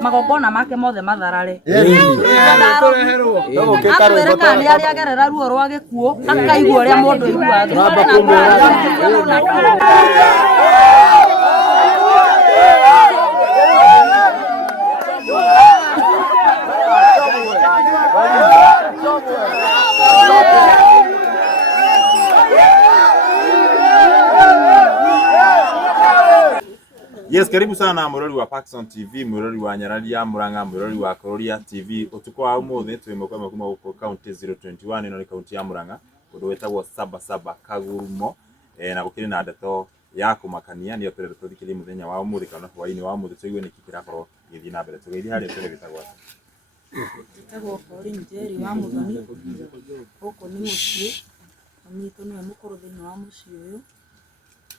magogona make mothe matharare nĩ arĩa agerera ruo rwa gĩkuũ akaigua ũrĩa mũndũ aiguaga. Yes, karibu sana murori wa Parkson TV, murori wa Nyarari ya Murang'a, murori wa Kuroria TV. Utuko wa umuthi twimukwa kuma guko county 021 ino ni county ya Murang'a, undu wetagwo Sabasaba Kagurumo na gukiri na ndeto ya kumakania ni otere tuthikiri muthenya wa umuthi kana hwaini wa umuthi tuigue niki kirakorwo githi na mbere tugeithia hari tere bitagwo Tagwo Pauline Njeri wa Muthoni guko ni mucii amitu ni mukuru thiini wa mucii uyu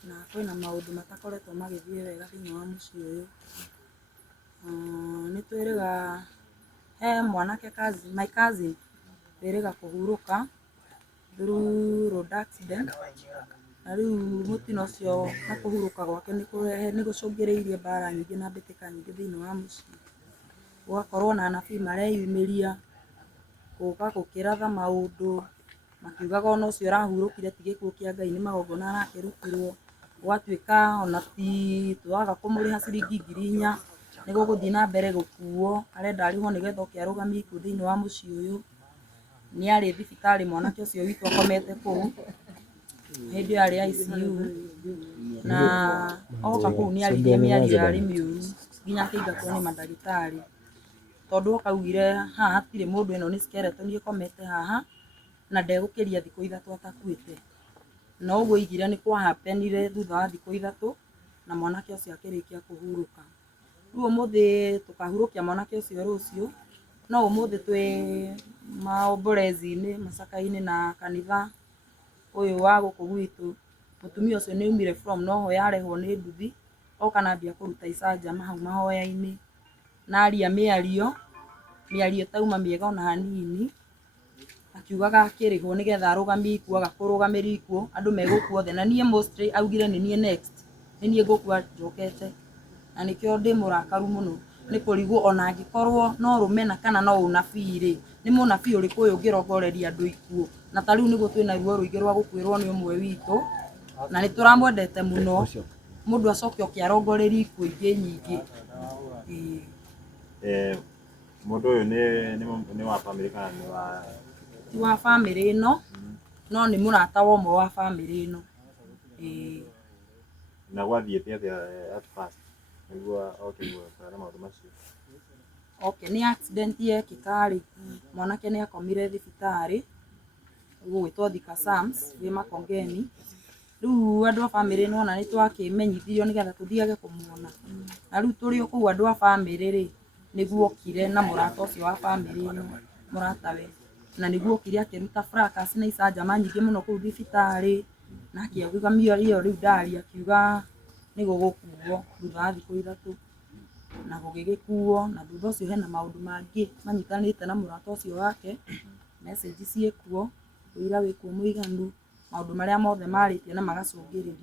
na kwina maundu matakoretwo magithie wega thiini wa mucii uyu. Ni twiriga he mwanake my cousin twiriga kuhuruka through road accident na riu mutino ucio na kuhuruka gwake ni gucungireirie mbara nyingi na mbitika nyingi thiini wa mucii, gugakorwo na anabii mareyumiria guka gukiratha maundu makiugaga ona ucio urahurukire ti gikuo kia Ngai ni magongona arakirutirwo, gwatuika ona ti twaga kumuriha ciringi 4,000 ni guguthii na mbere gukuo arenda arihwo nigetha ukiarugamia ikuo thiini wa mucii uyu. Ni ari thibitari mwanake ucio witu akomete kuu hindi ari ICU na oka kuu ni aririe miario yari miuru nginya akiingatwo ni mandagitari tondu akaugire haha hatire mundu ino ni skeleton ikomete haha na ndegukiria thiku 3 atakuite. Na uguo igire ni kwa happenire thutha wa thiku 3 na mwanake ucio akirikia kuhuruka. Riu umuthi tukahurukia mwanake ucio rucio no umuthi twi maombolezi-ini macaka-ini na kanitha uyu wa guku gwitu. Mutumia ucio ni umire from noho yarehwo ni nduthi oka nambia kuruta icanjama hau mahoya-ini na aria miario tauma miega ona hanini akiugaga akirihwo nigetha arugamie ikuo agakurugamiria ikuo andu megukua othe na nie mostly augire ni nie next ni nie ngukua njokete na nikio ndi murakaru muno ni kurigwo ona angikorwo no rumena kana no unabii ri ni munabii uriku uyu ngirongoreria andu ikuo na tariu niguo twina ruo ruingi rwa gukwirwo ni umwe witu na ni turamwendete muno mundu acoke okiarongoreria ikuo ingi nyingi. Mundu uyu ni wa family kana ni wa ti wa family ino no ni murata wa umwe wa family ino. Na gwathiete at first niguo okigwa kana maundu macio. Okay, ni accident yekikari mwanake ni akomire thibitari gwitwo Thika Sams wi Makongeni. Riu andu a family ino na ni twakimenyithirio nigetha tuthiage kumuona na riu turi kuu andu a family ri niguo kire na murata ucio wa family ino murata we na niguo kire akiruta fracas na icanjama nyingi muno kuu thibitari na akiuga miario riu ndari akiuga ni gugukuo thutha wa thiku 3 na gugigikuo na thutha ucio hena maundu mangi manyitanite na murata ucio wake message ciekuo wira wikuo muiganu maundu maria mothe maritie na magacungiriria.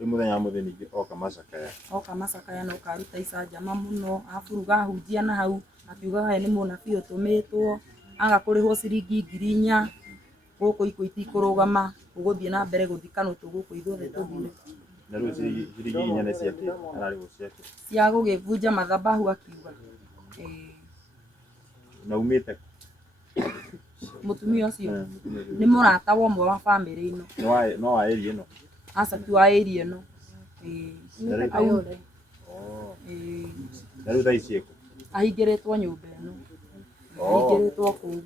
Muthenya muthini oka macakaya no karuta icanjama muno afuruga hunjia na hau akiugaga ni munabii utumitwo agakurihwo ciringi 4,000 guku ikuo itikurugama uguthie na mbere guthikanwo tuguku ithuothe tuthire. Na riu ciringi 4 ni ciake ararihwo ciake cia gugivunja mathabahu akiuga. Na umite mutumia ucio ni murata wa umwe wa family ino no wa area ino asa tu wa area ino. Na riu thaicieko ahingiritwo nyumba ino ahingiritwo kuu.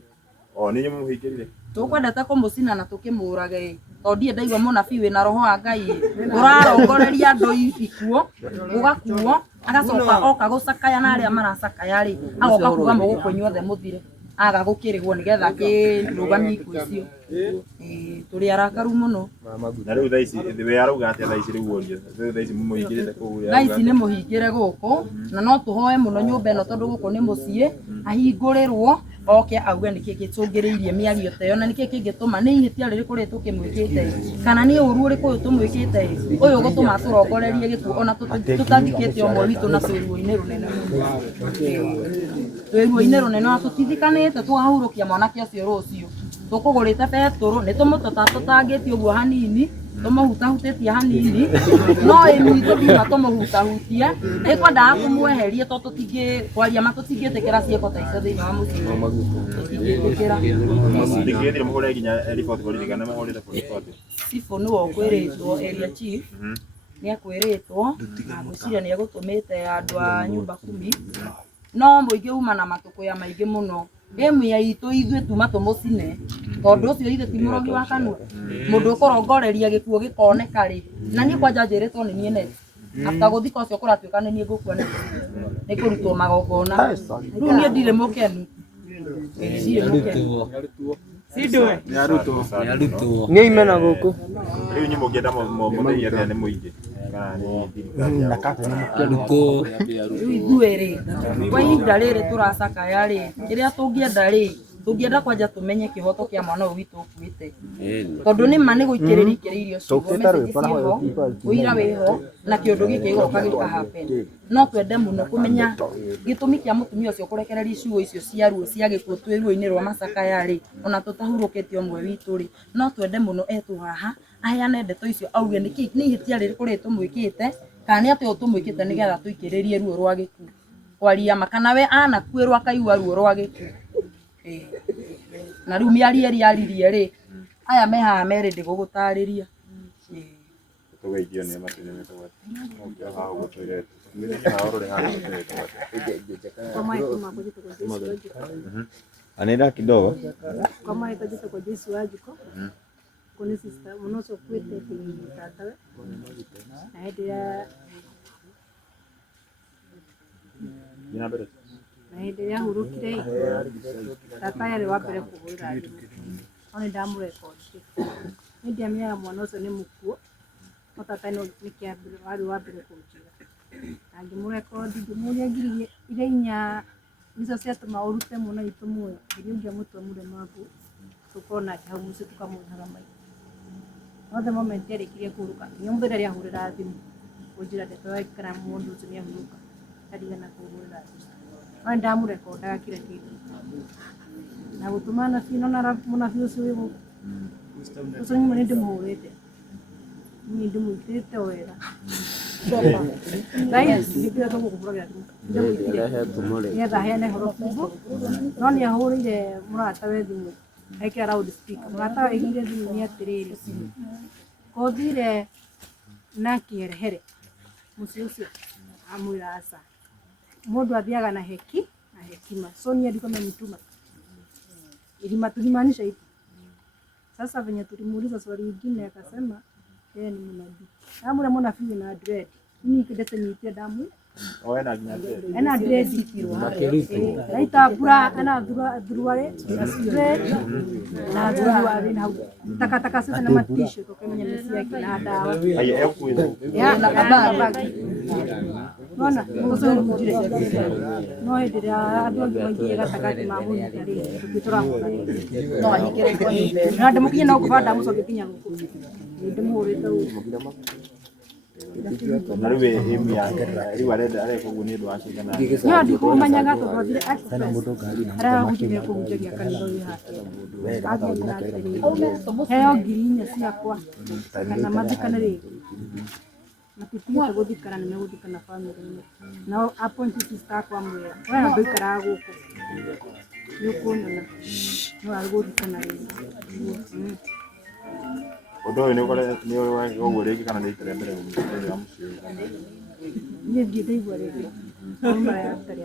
Ni nyu muhingirire tukwendete kumucina na tukimurage tondu ndaigua munabii wina roho wa Ngai urarongoreria andu ikuo ugakuo agacoka oka gucakaya na aria maracakaya ri agoka kuga muguku inyuothe muthire aga gukirigwo nigetha akirugamia ikuo icio turi arakaru muno na riu thaici we arauga atia thaici riu worio riu thaici mumuhingirite kuu thaici ni muhingire guku na no tuhoe muno nyumba ino tondu guku ni mucii ahingũrĩrwo oke auge niki gicungiriirie miario teyo na niki kingituma ni ihitia ririku ri tukimwikite kana ni uru uriku uyu tumwikite uyu gutuma turongorerie gikuo ona tutathikite omwe witu na twiruo-ini runene twiruo-ini runene na tutithikanite tugahurukia mwanake ucio rucio tukugurite peturu ni tumututatangitie uguo hanini tumuhutahutitie hanini no imi tuthima tumuhutahutie ikwendaga kumweherie to tutingi kwaria ma tutingitikira cieko ta icio thiini wa mucii tutingitikira ndikithire muhore nginya report kuririkana mahorite report Sifo ni wakwiritwo area chief ni akwiritwo na muciria ni agutumite andu a nyumba 10 no muingi uma na matukuya maingi muno emu ya itu ithuĩ tuma tumucine tondu ucio ithe ti murogi wa kanua mundu ukurongoreria gikuo gikoneka ri na ni kwanja njiritwo ni niĩ neti after guthika ucio kuratuika ni niĩ ngukua ni kurutwo magongona riu niĩ ndirĩ mukenu Sidwe ni arutwo ni imena guku riu nyi mungienda mutheri atia ni muingi kana ni thirikari na kaka ni arutwo riu ithuĩ ri kwa ihinda rĩrĩ turacakaya ri kiria tungienda ri tungienda kwanja tumenye kihoto kia mwana uyu witu ukuite tondu ni ma ni guikiriria ikiriirio ciugo message ciho uira wiho na kiundu giki gigoka gika happen no twende muno kumenya gitumi kia mutumia ucio kurekereria ciugo icio cia ruo cia gikuo twiruo-ini rwa macakaya ri ona tutahurukite omwe witu ri no twende muno etu haha aheane ndeto icio auge niki ni ihitia ririku ri tumwikite kana ni ati tumwikite nigetha tuikiririe ruo rwa gikuo kwaria makana we anakuirwo akaigua ruo rwa gikuo na riu miarie ri aririe ri aya me haha mere ndi gugutariria tugeithio ni matine metagwo okay haha gutuire ni haha ruri haha anenda kidogo kama hitajika kwa jinsi wajiko kuni sister munoso kwete tatawe na hediya ina bere na hediya hurukire tata yari wabere kuhura oni damu record hediya mya munoso ni mukuo tata no nikiabire wari wabere kuhura andi mu record ndimuye ngiri ile nya nizo setuma urute muno itumuye ngiringia mutwe mure magu tukona hau musi tukamuthara mai no the moment yari kiria kuruka nyumba ria hurira thimu ujira de toy kana mundu ucio ni ahuruka kadiga na kuhurira no ndamu recorda kila kitu na gutumana fino na muna fio ucio ucio ni mune ndimuhurite ni ndimutite wera Dai, ndio ndo kuvuga ndio yetha hene horo kubo no ni ahurire murata we thimu eke loud speaker murata we igire thimu ni atiriri kothire na kierehere muciucio amwira asa mundu athiaga na hekima so ni ndiko mtuma ili matulimanisha hivi sasa venye tulimuuliza swali lingine akasema yeye ni mnabii amule mwana fizi na dread ni kidete nitia damu oena ginya dread ana dread kiro naita pura ana duruare dread na duruare na takataka sasa na matisho tokemenya mesi yake na dawa aya ekuizo ya na baba nona muzo mujire no hedira adu ngiye gatakati mamu ni tukitora no ahikire kwa hibe na ndamukinya na kuvada muso gipinya nguku ndimurite na riu imi ya riu areko guni ndo ashigana ya ndikumanyaga twathire access ara gutire kuhujagia kanitha uyu hake heo ngirinya ciakwa kana mathikana rĩngĩ matitigĩte gũthikana nĩ megũthikana family na appoint sister akwa mwĩra we ndũikaraga gũkũ nĩ ũkunyona no agũthikana rĩngĩ undu uyu ni uri uguo ringi kana ni itare mbere ya mucio niĩ thiĩte igua rĩngĩ mara ya mbere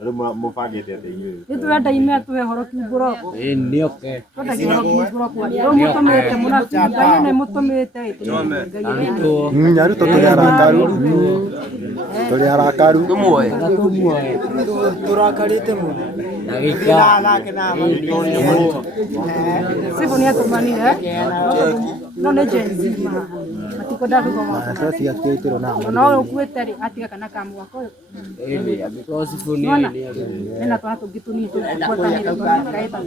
Rä mũbangĩte atĩ inyuĩ Nĩ tũrenda ime tuhe horo kiumbũroko. Nĩoke. Twenda horo kiumbũroko. Rĩu mũtũmĩte mũnabii Ngai nĩ mũtũmĩte. Arutwo tũrĩ arakaru. Tũrĩ arakaru. Tũrakarĩte mũno. Sifu nĩ atũmanire. No nĩ Gen Z matikwenda gũthoma. No ũkuĩte rĩ atiga kana kamwaka ũyũ. Nena twa tũngĩ tũnini tũkwatanĩra tũkaĩta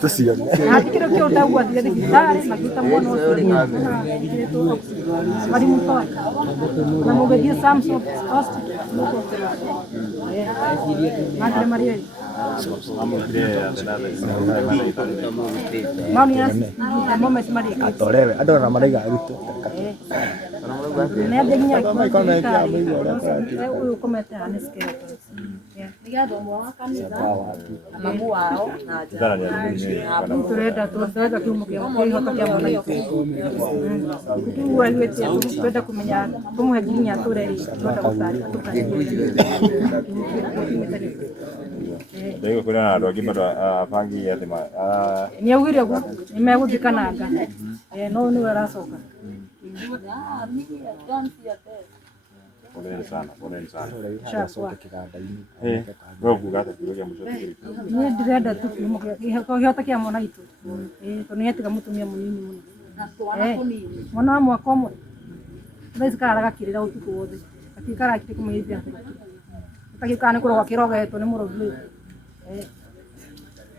Tucione. Hatikĩrĩ kĩo ndagua thiĩ thibitarĩ makĩruta mwana ũcio marimũtoa na mũgĩthiĩ Samson Hospital makĩrĩ marĩ wega mauni moment marĩ Atorewe andũ na maraiga arutwo. nĩ andĩ nginya ũyũ komete hana skeleton nĩgetha ũmwe wa kanitha na mamu wao na turenda kiumo kĩa kĩhoto kĩa mwana tuwalwete twenda kumenya tumuhe nginya tureri twenda gũtanya Ndagĩka kwĩna andũ angĩ bado abangi atĩ nĩ augire ũguo nĩ megũthikananga no nĩwe aracoka poleni sana. Wewe kuuga atĩ kiugo kĩa mũico tũkĩrĩte. Niĩ ndĩrenda tu kiumo kĩhoto kĩa mwana witũ tondũ nĩ etiga mũtumia mũnini mũno mwana wa mwaka ũmwe thaa ici karara gakĩrĩra ũtukũ wothe gakĩkarakire kũmũhĩithia ũtagĩũkaga nĩ kũrogwa kĩrogetwo nĩ mũrogi ũyũ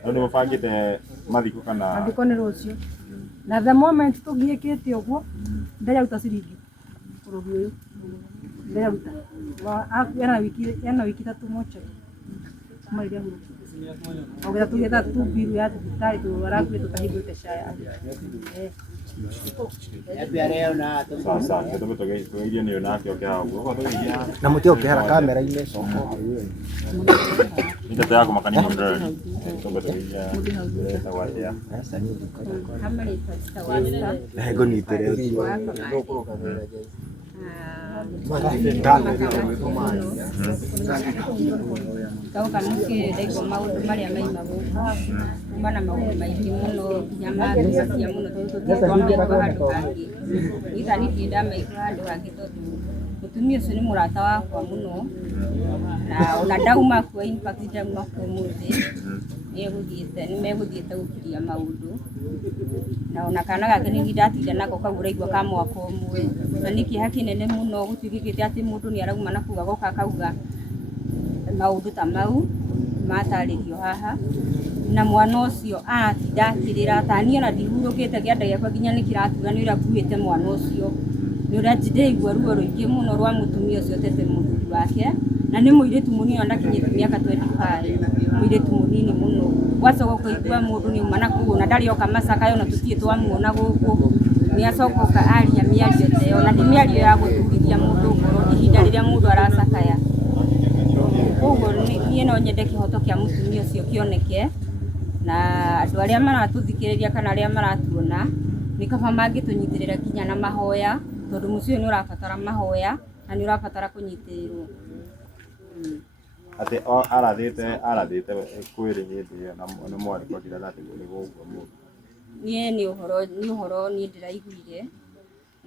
Nĩ mũbangĩte mathiko kana mathiko nĩ rũciũ na the moment tũngĩkĩte ũguo ndaruta ciringi mũrogi ũyũ ndaruta ena wiki tatu mocha kumairia huru ogera tugetha tu biru ya thibitarĩ tũrakuĩ tũtahingũrĩte SHA sasa tũgĩirie nĩ onake okeha ũguo na mũtĩ ũkĩhara kamera-inĩ coko ndeto yako makani mũndũ tũgĩiria etagwo atĩa ngũnyitĩre Kauka muke ndaigo maundu maria maima guku mana maundu maingi muno nginya mathukia muno tututwamaigua handu hangi itha nitinda maigua handu hangi tondu mutumia ucio ni murata wakwa muno na ona ndauma kuo in fact ndauma kuo muthi nimeguthiite gukiria maundu na ona kana gake nĩ ndatinda nako kau ũraigua ka mwaka ũmwe na nĩ kĩeha kĩnene mũno gũtuĩkĩte atĩ mũndũ nĩ arauma na kuga goka kauga maũndũ ta mau matarĩrio haha na mwana ũcio aratinda akĩrĩra ta niĩ ona ndihurũkĩte kĩanda gĩakwa nginya nĩ kĩratuga nĩ ũrĩa nguĩte mwana ũcio nĩ ũrĩa ndĩraigua ruo rũingĩ mũno rwa mũtumia ũcio ũtete mũthuri wake na nĩ mũirĩtu mũnini ndakinyĩte mĩaka 25 mũirĩtu mũnini mũno gwacoka ũkaigua mũndũ nĩ uma na kũu na ndarĩ oka macaka ona tũtirĩ twamuona gũkũ nĩ acoka aria mĩario ta ĩyo na nĩ mĩario ya gũturithia mũndũ ngoro ihinda rĩrĩa mũndũ aracakaya koguo niĩ no nyende kĩhoto kĩa mũtumia ũcio kĩoneke na andũ arĩa maratũthikĩrĩria kana arĩa maratuona nĩ kaba mangĩtũnyitĩrĩra nginya na mahoya tondũ mũciĩ nĩ ũrabatara mahoya na nĩ ũrabatara kũnyitĩrĩrwo atĩ arathĩte kwĩrĩ hĩndĩ ĩyo na nĩ mwarĩkotire atĩ nĩ gũkua mũndũ niĩ nĩ ũhoro niĩ ndĩraiguire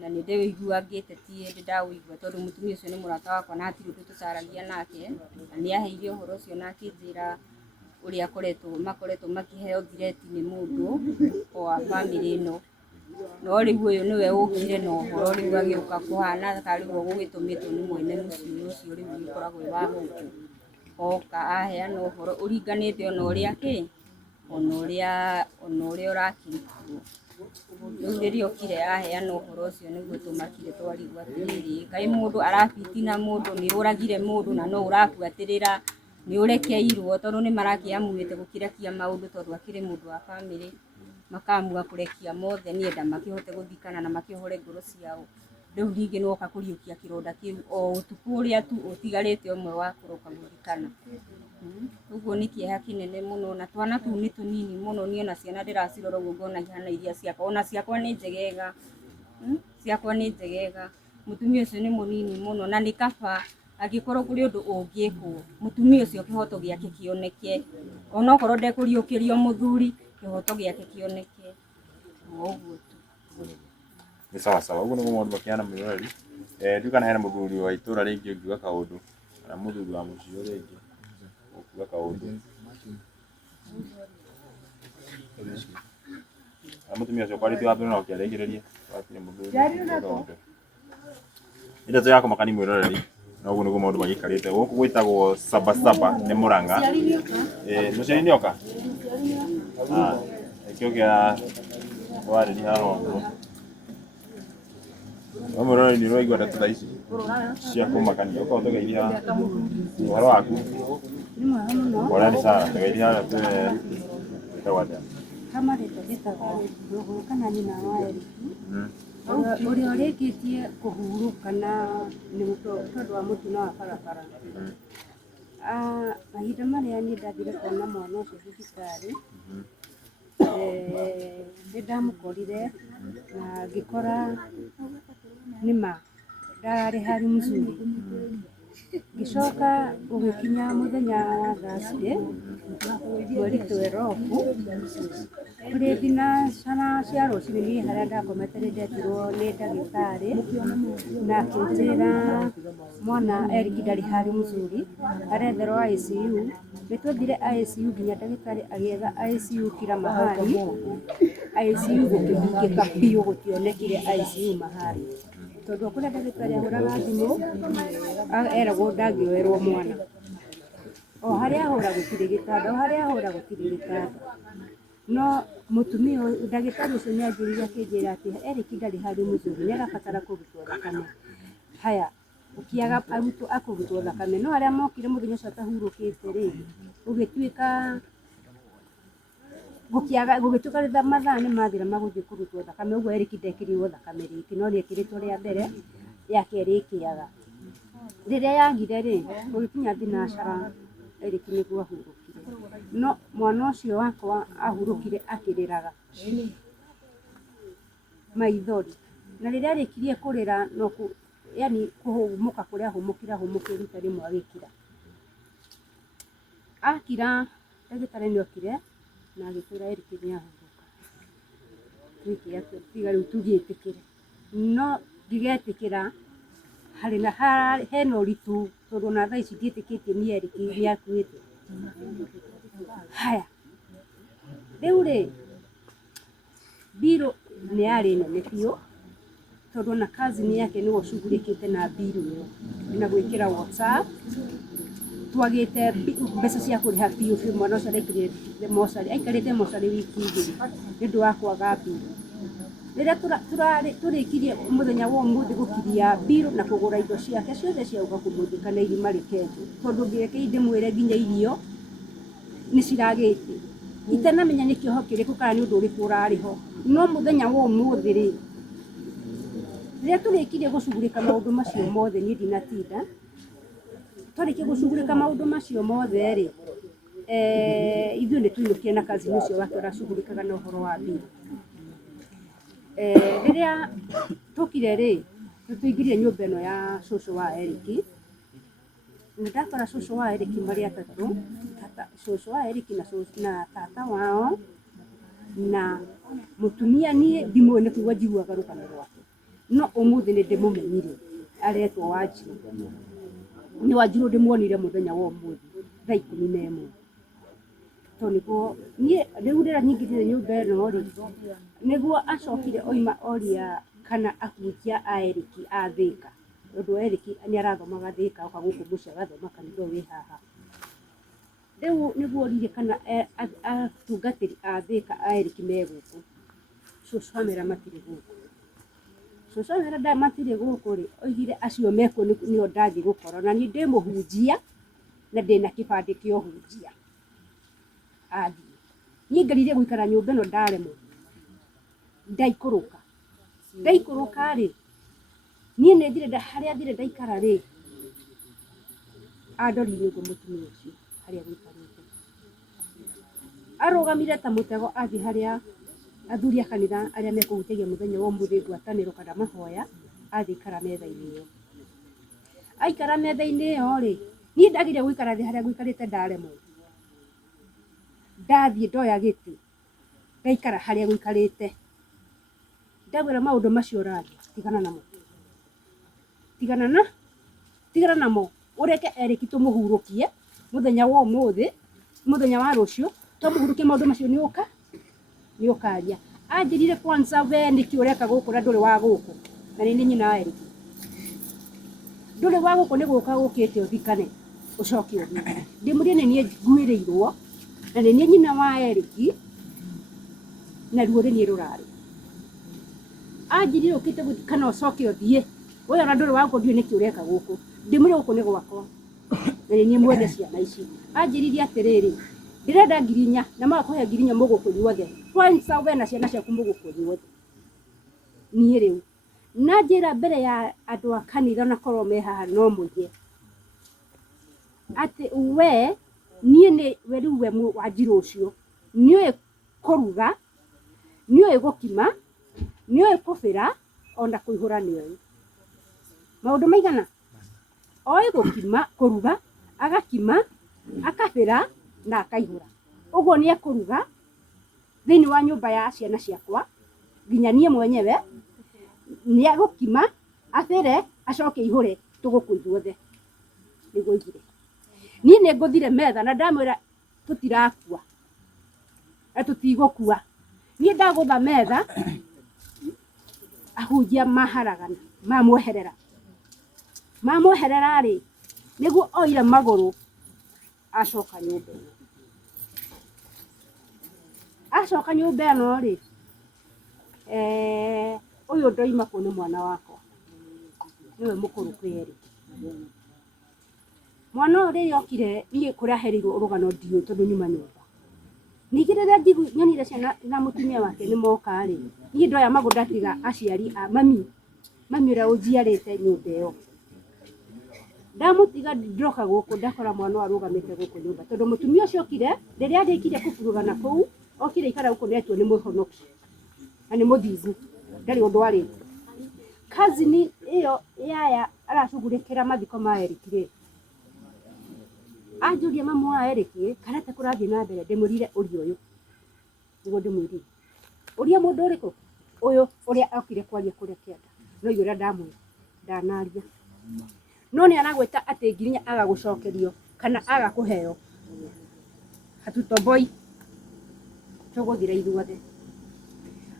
na nĩ ndĩwĩiguangĩte ti hĩndĩ ndawĩigua tondũ mũtumia ũcio nĩ mũrata wakwa na hatirĩ ũndũ tũcaragia nake na nĩ aheire ũhoro ũcio na akĩnjĩra ũrĩa makoretwo makĩheo thireti nĩ mũndũ wa bamĩrĩ ĩno no rĩu ũyũ nĩwe ũkire na ũhoro rĩu agĩũka kũhana tarĩ guo gũgĩtũmĩtwo nĩ mwene mũciĩ ũcio rĩu ũgĩkoragwo wa gũkũ oka aheana ũhoro ũringanĩte ona ũrĩa ona ũrĩa ũrakiri kuo rĩu rĩrĩa okire aheana ũhoro ũcio nĩguo tũmakire twarigwo atĩrĩrĩ kaĩ mũndũ arabiti na mũndũ nĩ ũragire mũndũ na no ũrabuatĩrĩra nĩ ũrekeirwo tondũ nĩ marakĩamuĩte gũkĩrekia maũndũ tondũ akĩrĩ mũndũ wa bamĩrĩ makamua kũrekia mothe nĩenda makĩhote gũthikana na makĩhore ngoro ciao rĩu ningĩ nĩwoka kũriũkia kĩronda kĩu o ũtukũ ũrĩa tu ũtigarĩte ũmwe wa kũroka gũthikana ũguo nĩ kĩeha kĩnene mũno na twana tũu nĩ tũnini mũno niĩ ona ciana ndĩracirora ũguo ngona ihana iria ciakwa ona ciakwa nĩ njegega mutumia ucio ni munini muno na ni kaba angikorwo kuri undu ungikwo mutumia ucio kihoto giake kioneke ona okorwo ndekuriukirio muthuri kihoto giake kioneke uguo tu ni sawa sawa uguo niguo maundu makiana mwiroreri nduka na hena muthuri wa itura ringi ungiuga kaundu kana muthuri wa mucio ringi ukuga kaundu mutumia ucio kwarĩtie wa mbere no kĩarĩkĩrĩrie watire muthuri inde to yako makani mwiroreri na uguo niguo maundu magikarĩte gũkũ gwĩtagwo Sabasaba nĩ Mũrang'a mũciari nĩ oka kĩo kĩa warĩri haha ũguo mwiroreri nĩ ũraigua ndeto thaa ici cia kũmakania ũkorwo tũgeithia haha ũhoro waku ũrĩa nĩ Sara tũgeithia haha twĩtagwo atĩa kama rĩtwa rĩtagwo Rũgũ kana nyina wa Eriki ũrĩa ũrĩkĩtie kũhurũka na nĩ tondũ wa mũtino wa barabara. Mahinda marĩa niĩ ndathire kuona mwana ũcio thibitarĩ nĩ ndamũkorire na ngĩkora nĩma ndararĩ harĩ mũcuri. Ngĩcoka gũgĩkinya mũthenya wa Thursday mweri 12 kũrĩ thinacara cia rũcinĩ niĩ harĩa ndakomete nĩ ndetirwo nĩ ndagĩtarĩ na akĩnjĩra mwana Eriki ndarĩ harĩ mũcuri aretherwo ICU. Nĩ twethire ICU nginya ndagĩtarĩ agĩetha ICU kila mahali ICU gũkĩhingĩka biũ gũtionekire ICU mahali tondũ kũrĩa ndagĩtarĩ ahũraga thimũ eragwo ndangĩoerwo mwana o harĩa ahũra gũtirĩ gĩtanda o harĩa ahũra gũtirĩ gĩtanda no mũtumia ndagĩtarĩ ũcio nĩ anjĩrire akĩnjĩra atĩ Eriki ndarĩ harĩ mũthuri nĩ arabatara kũrutwo thakame. Haya ũkĩaga arutwo akũrutwo thakame no arĩa mokire mũthenya ũcio atahurũkĩte rĩ gũgĩtuĩka gũgĩtuĩka mathaa nĩ mathira magũthiĩ kũrutwo thakame ũguo Eriki ndekĩrirwo thakame rĩngĩ no nĩekĩrĩtwo rĩa mbere ya kerĩ ĩkĩaga. Rĩrĩa yagire rĩ gũgĩkinya thinacara Eriki nĩguo ahurũkire no mwana ũcio wakwa ahurũkire akĩrĩraga maithori na rĩrĩa arĩkirie kũrĩra no yani kũhũmũka kũrĩa ahũmũkire rita rĩmwe agĩkira. Akira ndagĩtarĩ nĩokire na agĩkwĩra Eriki nĩ ahurũka. Tiga rĩu tũgĩtĩkĩre no ndigetĩkĩra hena ũritũ tondũ ona thaa ici ndiĩtĩkĩtie nĩ Eriki nĩ akuĩte. Haya rĩu rĩ mbirũ nĩ yarĩ nene biũ tondũ ona cousin yake nĩwe ũcugurĩkĩte na mbirũ ĩyo na gwĩkĩra WhatsApp twagĩte mbeca cia kũrĩha biũ mwana ũcio aikarĩte mocarĩ wiki igĩrĩ nĩ ũndũ wa kwaga mbirũ. Rĩrĩa tũrĩkirie mũthenya wa ũmũthĩ gũkiria mbirũ na kũgũra indo ciake ciothe ciauga kũmũthika na irima rĩkenjwo tondũ ngĩreke ndĩmwĩre nginya irio nĩ ciragĩte itanamenya nĩ kĩoho kĩrĩkũ kana nĩ ũndũ ũrĩkũ ũrarĩho no mũthenya wa ũmũthĩ rĩ rĩrĩa tũrĩkirie gũcugurĩka maũndũ macio mothe niĩ ndinatinda twarĩkia gũcugurĩka maũndũ macio mothe rĩ ithuĩ nĩ tũinũkire na cousin ũcio wake ũracugurĩkaga na ũhoro wa mbirũ. Rĩrĩa tũkire rĩ nĩ tũingĩrire nyũmba ĩno ya cũcũ wa Eriki na ndakora cũcũ wa Eriki marĩ atatũ cũcũ wa Eriki na tata wao na mũtumia niĩ ndimũĩ nĩ kuigua njiguaga rũgano rwake no ũmũthĩ nĩ ndĩmũmenyire aretwo Wanjirũ. Nĩ Wanjirũ ndĩmuonire mũthenya wa ũmũthĩ thaa 11 tondũ nĩguo niĩ rĩu rĩrĩa nyingĩrire nyũmba ĩno rĩ nĩguo acokire oima oria kana ahunjia a Eriki a Thĩka tondũ Eriki nĩ arathomaga Thĩka oka gũkũ mũciĩ agathoma kanitha wĩ haha. Rĩu nĩguo orire kana atungatĩri a Thĩka a Eriki me gũkũ cũcũ amera matirĩ gũkũ. Cũcũ amera matirĩ gũkũ rĩ oigire acio mekuo nĩo ndathiĩ gũkora na niĩ ndĩ mũhunjia na ndĩna kĩbandĩ kĩa ũhunjia. Athiĩ niĩ ngerire gũikara nyũmba ĩno ndaremwo ndaikũrũka rĩ niĩ nĩ thire harĩa thire ndaikara rĩ andorire ũguo mũtumia ũcio harĩa gũikarĩte arũgamire ta mũtego athiĩ harĩa athuri a kanitha arĩa mekũhutagia mũthenya wa ũmũthĩ ngwatanĩro kana mahoya athikara metha-inĩ ĩyo. Aikara metha-inĩ ĩyo rĩ, niĩ ndagire gũikara thĩ harĩa gũikarĩte ndaremwo. Ndathiĩ ndoya gĩtĩ ngaikara harĩa gũikarĩte. Ndagwĩra maũndũ macio ũraria, tigana namo. Tigana namo. Ũreke Erick tũmũhurũkie mũthenya wa ũmũthĩ, mũthenya wa rũciũ, tũmũhurũkie maũndũ macio nĩ ũkaria. Anjĩrire kwanza we nĩkĩ ũreka gũkũ na ndũrĩ wa gũkũ. Na nĩ nyina wa Erick. Ndũrĩ wa gũkũ nĩ gũka gũkĩte ũthikane ũcoke ũthiĩ. Ndĩmũrie nĩ niĩ nguĩrĩirwo na nĩ niĩ nyina wa Erick na ruo nĩ niĩ rũrarĩ. Anjĩrire ũkĩte gũthikana ũcoke ũthiĩ. Wewe ona ndũrĩ wa gũkũ ndiũĩ nĩkĩ ũreka gũkũ. Ndĩmũrie gũkũ nĩ gwakwa. Na nĩ niĩ mwene ciana ici. Anjĩrire atĩrĩrĩ, ndĩrenda 4,000 na makũhe 4,000 mũgũkũ inyuothe. Kwanza we na ciana ciaku mũgũkũ inyuothe. Niĩ rĩu na njĩra mbere ya andũ a kanitha na korwo me haha no mũige atĩ we niĩ nĩ we rĩu we Wanjiru ũcio nĩũĩ kũruga, nĩũĩ gũkima, nĩũĩ kũbĩra ona kũihũra nĩũĩ. Maũndũ maigana? Oĩ gũkima, kũruga, agakima, akabĩra na akaihũra. Ũguo nĩ ekũruga thĩinĩ wa nyũmba ya ciana ciakwa nginya niĩ mwenyewe, nĩ egũkima, abĩre, acoke ihũre tũgũkũ ithuothe. Nĩguo oigire. Niĩ nĩ ngũthire metha na ndamwĩra tũtirakua na tũtigũkua. Niĩ ndagũtha metha ahunjia maharagana, mamweherera rĩ, nĩguo oire magũrũ acoka nyũmba ĩno. Acoka nyũmba ĩno rĩ, ũyũ ndoima kũ nĩ mwana wakwa, nĩwe mũkũrũ kwĩ Erick. Mwana ũyũ rĩrĩa okire niĩ kũrĩa ahereirwo ũrũgano ndiũĩ tondũ nyuma nyũmba. Ningĩ rĩrĩa nyonire ciana na mũtumia wake nĩ moka rĩ, niĩ ndoya magũrũ ndatiga aciari a mami ũrĩa ũnjiarĩte nyũmba ĩyo. Ndamũtiga ndoka gũkũ ndakora mwana arũgamĩte gũkũ nyũmba tondũ mũtumia ũcio okire rĩrĩa arĩkire kũburugana kũu, okire ikara gũkũ nĩetua nĩ mũhonoki na nĩ mũthingu, ndarĩ ũndũ arĩte. Cousin ĩyo yaya aracugurĩkĩra mathiko ma Erick rĩ, anjũria mamu wa Erick kana ta kũrathiĩ na mbere, ndĩmũrire ũria ũyũ nĩguo ndĩmwĩrire. Ũria mũndũ ũrĩkũ? Ũyũ ũrĩa okire kwaria kũrĩa kĩanda. No ũrĩa ndamwĩra ndanaria. No nĩ aragwĩta atĩ 4,000 agagũcokerio kana agakũheo. Hatutoboi tũgũthira ithuothe.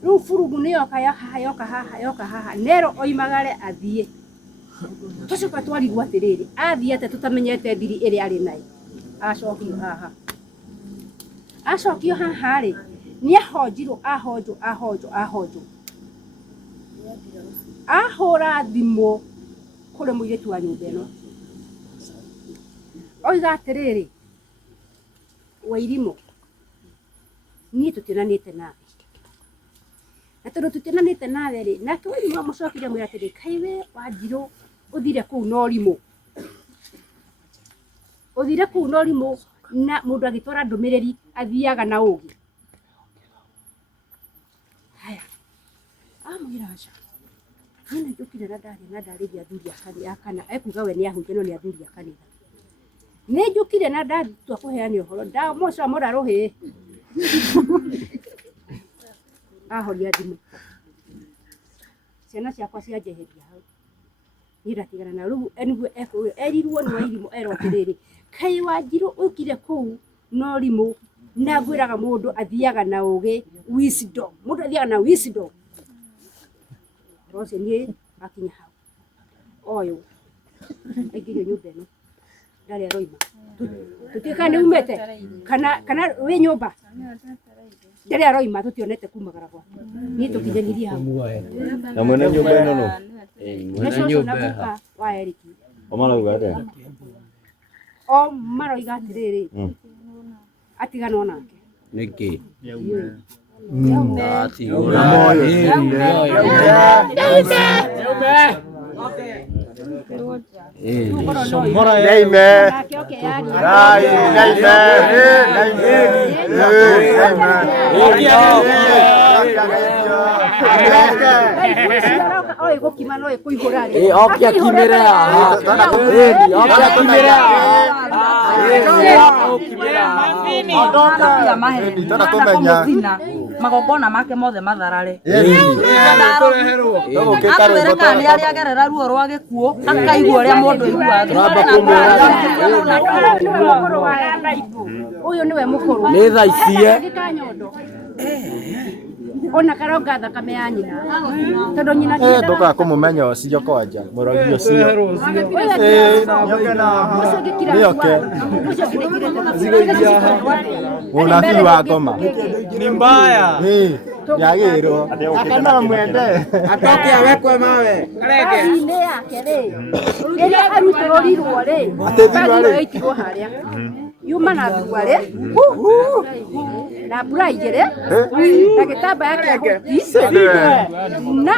Rĩu furugu nĩ yoka haha Nero oimagare athiĩ. Tũcoka twarirwo atĩrĩrĩ, athiĩte tũtamenyete thiri ĩrĩa arĩ nayo. Acokio haha rĩ, nĩ ahonjwo. Ahũra thimũ kũrĩ mũirĩtu wa nyũmba ĩno. Oiga atĩrĩrĩ, Wairimũ, niĩ tũtionanĩte nawe. Na tondũ tũtionanĩte nawe rĩ, nake Wairimũ amũcokirie mwĩra atĩrĩ, kaĩ we Wanjiru ũthire kũu na ũrimũ. Ũthire kũu na ũrimũ na mũndũ agĩtwara ndũmĩrĩri athiaga na ũũgĩ. Haya, amwĩra aca. Niĩ njũkire na ndarĩria athuri a kana, ekuga we nĩ ahunjia no nĩ athuri a kanitha. Nĩ njũkire na ndatua kũheana ũhoro, ndamũca mũrarũhĩ. Ahoria thimũ. Ciana ciakwa cianjeheria hau. Niĩ ndatigana na rĩu nĩguo erirwo nĩ Wairimũ erwo atĩrĩrĩ, kaĩ Wanjiru ũkire kũu na ũrimũ na ngwĩraga mũndũ athiaga na ũũgĩ, wisdom. Mũndũ athiaga na wisdom. Rũciũ niĩ akinya hau. Oyũ aingĩrio nyũmba ĩno ndarĩ aroima. Tũtuĩka nĩ umĩte kana wĩ nyũmba ndarĩ aroima, tũtionete kumagara gwake. Niĩ tũkinyanĩrie hau. Na mwene nyũmba ĩno no Mwene nyũmba wa Erick. Omarauga atĩa? O maroiga atĩrĩrĩ, atigana nake. Nĩkĩ? Amen. Oye gukima no ikuihura ri. Okia kimera. Okia kimera. Okia maheni. Tumenya magongona make mothe matharare. Akwĩrĩka nĩ arĩa agerera ruo rwa gĩkuũ akaigua ũrĩa mũndũ aiguaga. Uyu niwe mukuru. Nĩ thaa icie. Ona karonga thakame ya nyina. Tondu nyina ti nduka kumumenya ucio kwanja murogi ucio unabii wa ngoma Ni mbaya. yagirwo akana mwende Atoke awekwe mawe. Kareke. Ine yake ri. Ĩrĩa arutĩrwo ri. Atĩthirwo itigwo harĩa. Yuma na thua ri. Na mbura igĩrĩ. Na gĩtambaya kĩa huti. Na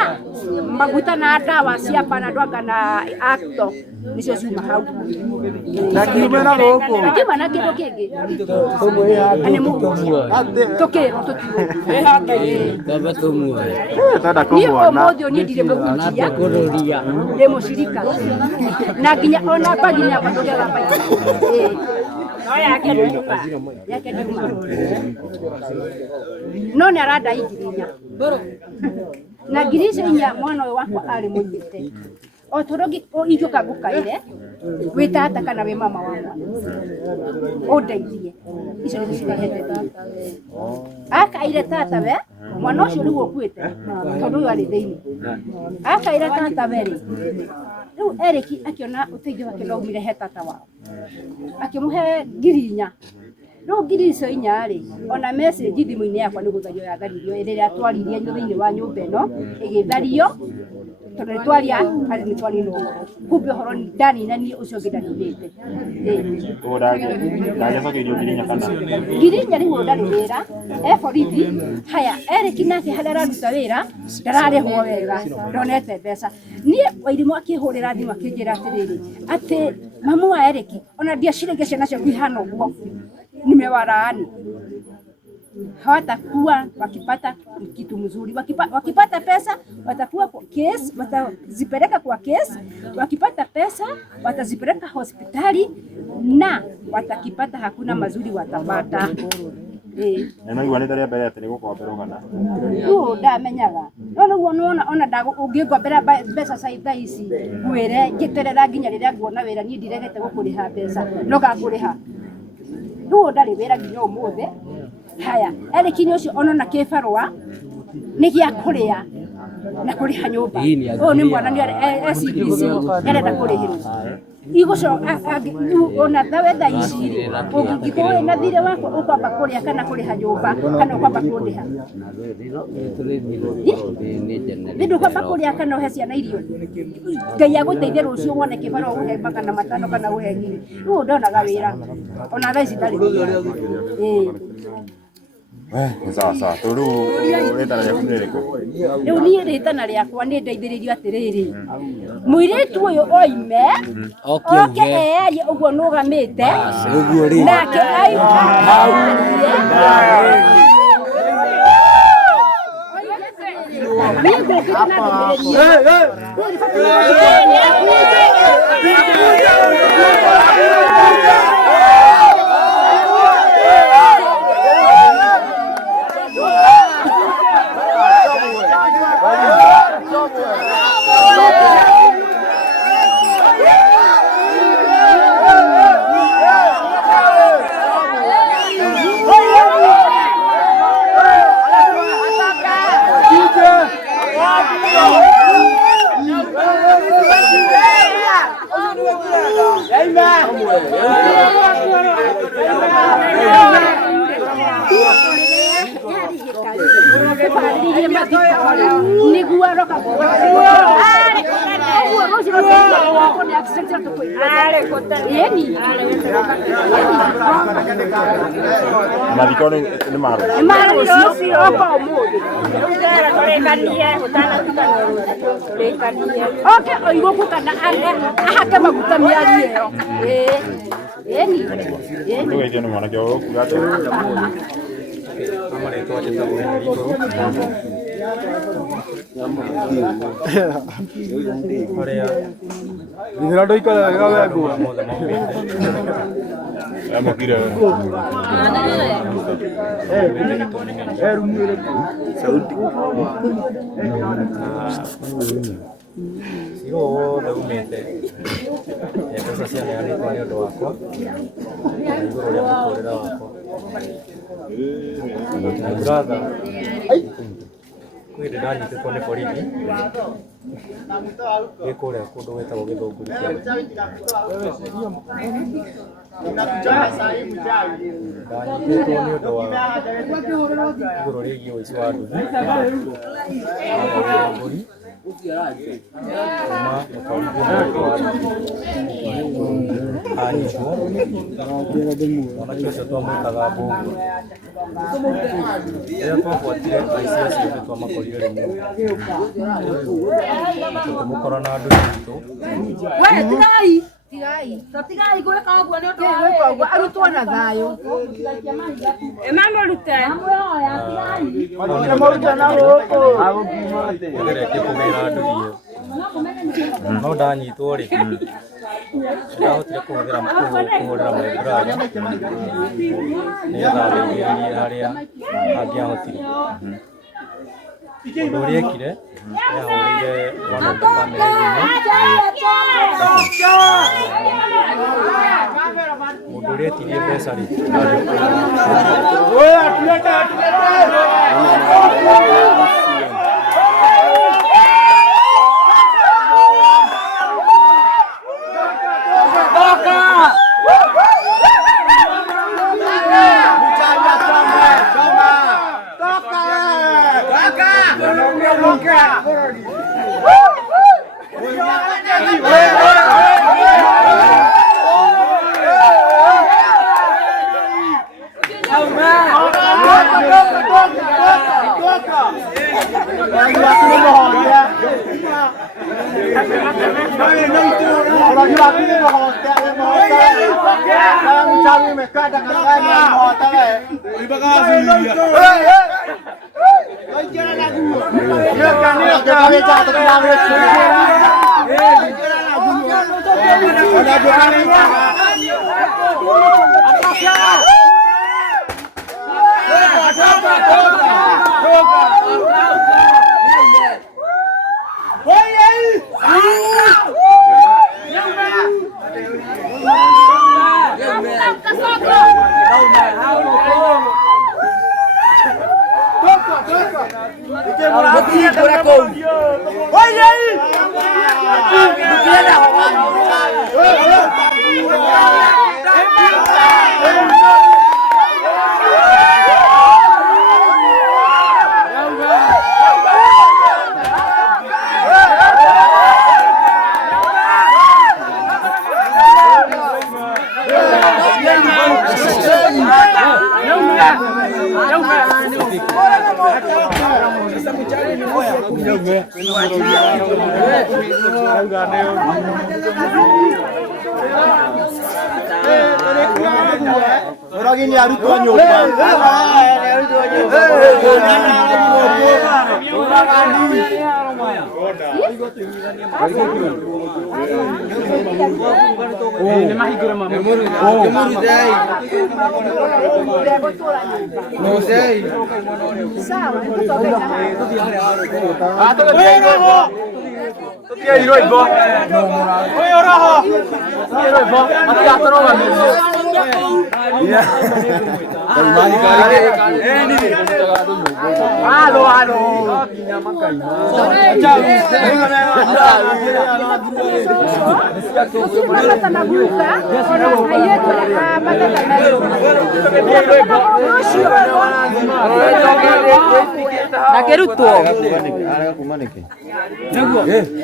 maguta na ndawa cia Panadol na Acto nicio ciuma hau. na kiumena gũkũ Akiuma na kĩndũ kĩngĩ. Ani tukĩrwo tũtirwo. Baba tumuoe. tenda Niĩ kũmuona ũmũthĩ ũniĩ ndirĩ mũhunjia. Ndĩ mũcirika. Na nginya ona baginya batũgega baita. No yake nduma. Yake nduma. No nĩ aranda ingirinya. Na ngiricio inya mwana ũyũ wakwa arĩ mũnyite. O tũrogi ingĩũka ngũkaĩre wĩ tata kana wĩ mama wa mwana ũndeithie. Icio nĩ cirehete tata. Akaire tata we mwana ũcio rĩu ũkuĩte tondũ ũyũ arĩ thĩinĩ. Akaire tata we rĩ rĩu Eriki akiona ũteithio wake no umire he tata wao akĩmũhe ngiri inya. Rĩu ngiri icio inya rĩ ona message thimũ-inĩ yakwa nĩ gũthario yatharirio rĩrĩa twaririe thĩinĩ wa nyũmba ĩno ĩgĩthario tondũ nĩ twaria harĩ nĩ twarinwo kumbe ũhoro ndaninanie ũcio ũngĩ ndaninĩte. Ngiri inya rĩu ndarĩ wĩra borithi. Haya Eriki nake harĩa araruta wĩra ndararĩhwo wega ndonete mbeca. Niĩ Wairimu akĩhũrĩra thimũ akĩnjĩra atĩrĩrĩ atĩ mamu wa Eriki ona ndiaciragia ciana ciaku ihana ũguo nimewalaani hawatakuwa wakipata kitu mzuri. Wakipata pesa watakuwa kwa case, watazipeleka kwa case. Wakipata pesa watazipeleka hospitali na watakipata hakuna mazuri watapata. Na igwanĩte rĩa mbere atĩ nĩgũkomberwo kana ndamenyaga ona ũngĩngobera mbeca thaa ici ngwĩre ngĩterera nginya rĩrĩa nguona wĩra niĩ ndiregete gũkũrĩha mbeca no gakũrĩha rĩu ndarĩ wĩra nginya ũmũthĩ. Haya Eriki nĩ ũcio ona kĩbarũa nĩ gĩa kũrĩa na kũrĩha nyũmba. Ũyũ nĩ mwana CBC arenda kũrĩhĩrwo igũcoka ona tha ici ũngĩkorwo na thirĩ wakwa ũkwamba kũrĩa kana kũrĩha nyũmba kana ũkwamba kũndĩha. Nĩ ũkwamba kũrĩa kana ũhe ciana irio. Ngai agũteithie rũciũ wone kĩbarũa ũhe magana matano kana ũhe ngiri. Rĩu ndonaga wĩra ona tha ici ndarĩ wĩra. sawa sawa. Rĩu rĩtana rĩaku nĩ rĩrĩkũ? Rĩu niĩ rĩtana rĩakwa nĩ ndeithĩrĩrio atĩrĩrĩ mũirĩtu ũyũ oime oke earie ũguo nũgamĩte nake Mathiko nĩ maru. oke oigũku kana ahake maguta mĩari ĩyo. Ndũgeithio nĩ mwanake ũyũ ũkuga atĩ Ngira ndo ikala wega wego. Amokire. Sauti. Sio wothe umite mbeca cianeanĩtwo nĩ ũndũ wakwa na igũrũ rĩa mũtũrĩre wakwa na buratha kwĩ ndĩ ndanyitĩtwo nĩ borithi ĩ kũrĩa kũndũ gwĩtagwo Gĩthũngũri ndanyitĩtwo nĩ ũndũ wa igũrũ rĩgiĩ ũici wa nduthi mbũri anyitwo mwanake ũcio twamwĩtaga Mbũngũ rĩrĩa twabuatire aici acio nĩ twamakorire rĩmwe na tũkĩmũkora na nduthi itũ Tigai gwĩka ũguo nĩ ũndũ wa arutwo na thayũ mamũrute nĩgeretie kũgĩra nduthi ĩyo no ndanyitwo rĩ ndahotire kũhũrĩra mũbũratha nĩgetha ndeithĩrĩrie harĩa angĩahotire ũndũ ũrĩa ekire nĩahũrĩire one of the family mũndũ ũrĩa etirie mbeca rĩ Oragini arutwo nyumba. Nakĩrutwo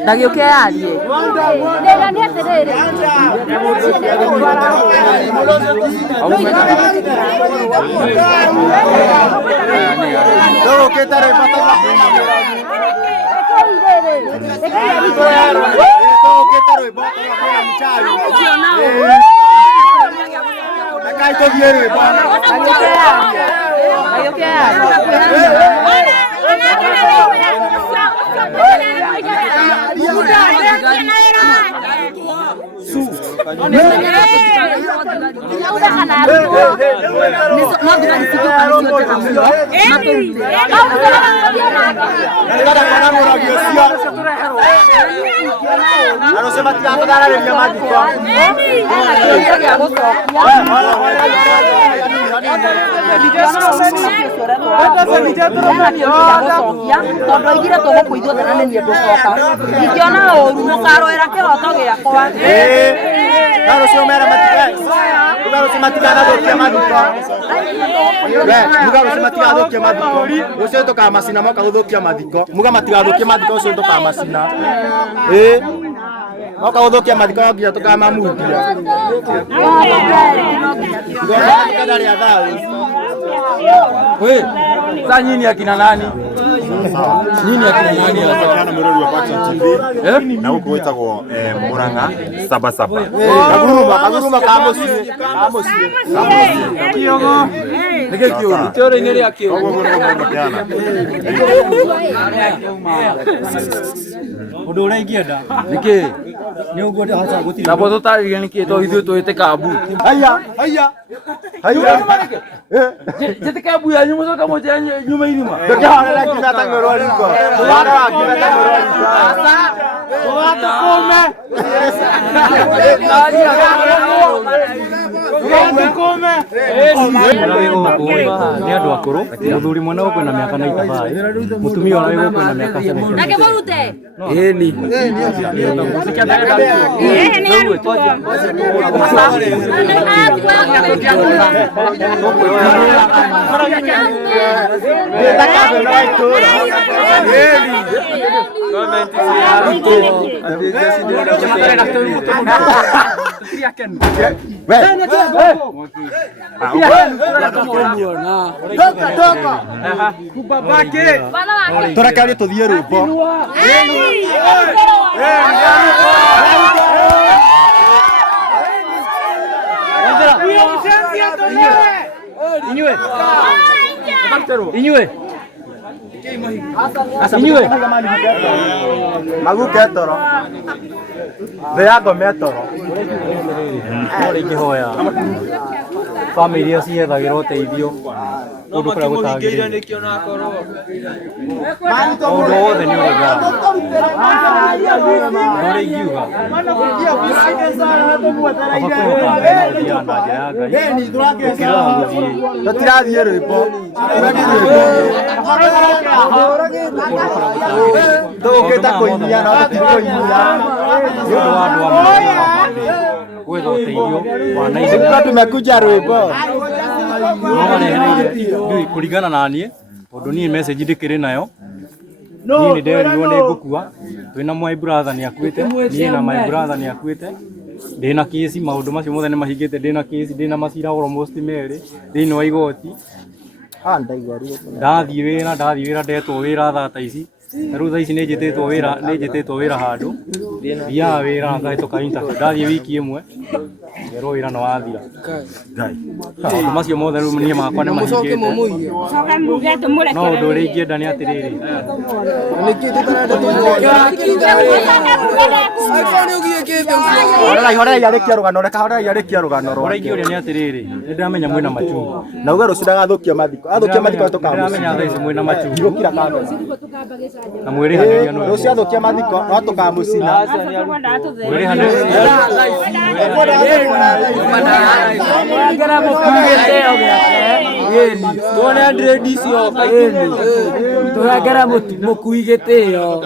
ndagĩũke yarie ndĩra nĩ atĩrĩrĩ ndagĩũke yarie tondu aigire tugukũithio tananenie ndũcoka ingĩona ũru mũkaroera kĩhoto gĩakwa Rũciũ mera matiganathũkia mathiko. Muga rũciũ matigathũkia mathiko. Rũciũ tũkamacina moka gũthũkia mathiko. Muga matigathũkia mathiko rũciũ tũkamacina. Moka gũthũkia mathiko no nginya tũkamamundia. Sasa nyinyi akina nani? Nyinyi akina nani hapa? Kana murori wa Paxson TV na huko wetagwo Murang'a Sabasaba. Kaguruma kamuci. Kiogo. Nige kiogo. Tore ni ria kiogo. Undu uria ingienda Niki? ni uguo ndaca gutiri. Na boto taririe niki to ithu twite kabu. Haya. Jete kabu ya nyuma soka moja nyuma irima. Ndakahana kimata ngoro riko. Wara kimata ngoro riko. Sasa tuwatukome. Ni andu akuru muthuri mwana gukwe na miaka 95 mutumia ona gukwe na miaka 70 Nake borute. Eni. Turakari tuthie rwimbo. Inyue Maguke toro. Theago metoro. Ore ngihoya family iria ciethagira uteithio kundu kuria gutagirire nikio na korwo undu wothe ni urega ndore ingiuga Tutirathiĩ rwĩmbo. Tũgũkĩte kũinia no tũtikũinia. Nĩ ũndũ wa andũ amwe gwetha ũteithio wa naihenya. Tumekuja rwĩmbo. No marehereire kũringana na niĩ tondũ niĩ message ndĩkĩrĩ nayo. Niĩ nĩ nderirwo nĩ ngũkua twĩna my brother nĩ akuĩte, niĩ na my brother nĩ akuĩte. Ndĩna kĩsi maũndũ macio mothe nĩ mahingĩte, ndĩna kĩsi, ndĩna macira almost merĩ thĩinĩ wa igoti. Ndathiĩ wĩra ndetwo wĩra thaa ici. Rĩu thaa ici nĩ njĩtĩtwo wĩra handũ. Thiaga wĩra na ngahĩtũka interview. Ndathiĩ wiki ĩmwe ngerwo wĩra nĩ wathira. Maũndũ macio mothe rĩu niĩ makwa nĩ mahingĩte. No ũndũ ũrĩa ingĩenda nĩ atĩrĩrĩ. Horera yarĩkia rũgano, reka horera yarĩkia rũgano rwake. Ũrĩa ingĩũria nĩ atĩrĩrĩ, nĩ ndĩramenya mwĩna machungu. Na uga rũciũ ndagathũkia mathiko. Athũkia mathiko tũkamũcina. Ndĩramenya thaa ici mwĩna machungu. Igũkira kamera. Na mwĩrĩhanĩria no. Rũciũ athũkia mathiko no tũkamũcina. Tuone ndredi icio kaini tuhengera mukui gitio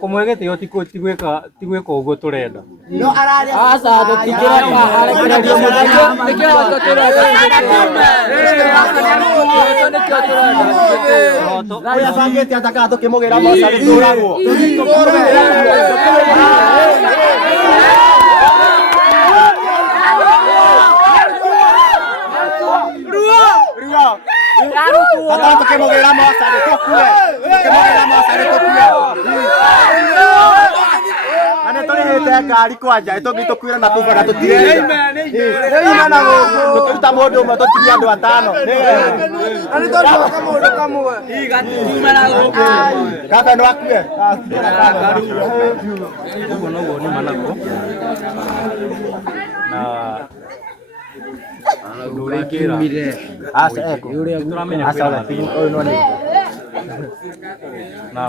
kumwe gitio ti gwika uguo turenda asa tutingireka arekereria muthenya nikio turenda Oya bangĩte ataka tũkĩmũgĩra moca nĩtũragwo. Ataka tũkĩmũgĩra moca nĩtũkue. Tũkĩmũgĩra moca nĩtũkue. Na nĩtũrĩ Tũrehete ngari kwanja tũngĩtũkuĩra na kũbara tũtirenda. Rĩu na gũkũ tũkĩruta mũndũ ũmwe tũtirie andũ atano. Ani tũcoka mũndũ kamwe. Igatiuma na gũkũ. Kaba no akue. Ũguo noguo nĩ manako na ũndũ ũrĩa ingĩra tũramenya kwĩna thĩna na